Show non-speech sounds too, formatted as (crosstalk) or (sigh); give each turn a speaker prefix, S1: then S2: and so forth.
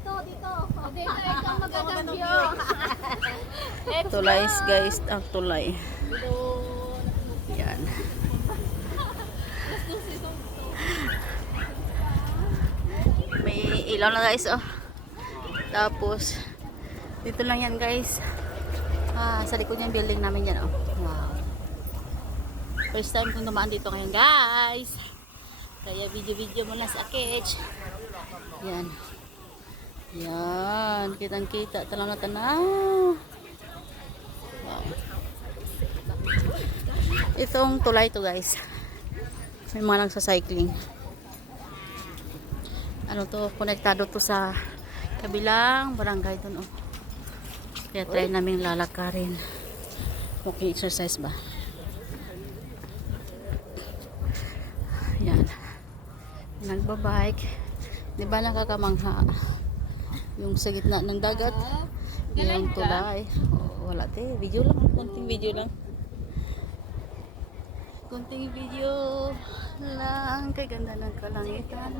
S1: dito, dito. Dito, ikaw magandang (laughs) view.
S2: Tulay guys, ang tulay. Yan. May ilaw na guys oh. Tapos dito lang yan guys. Ah, sa likod yung building namin yan oh. Wow. First time kong dumaan dito ngayon guys. Kaya video-video muna sa Akech. Yan. Yan. Kitang-kita. Tanaw na tanaw. Wow. Itong tulay to guys. May mga nagsa-cycling. Ano to, konektado to sa kabilang barangay dun oh. Kaya try namin lalakarin. Okay, exercise ba? Yan. Nagbabike. Di ba nakakamangha? Yung sa gitna ng dagat. Yung tulay. Oh, wala te. Video lang. Konting video lang. Konting video lang. Kay ganda ng kalangitan.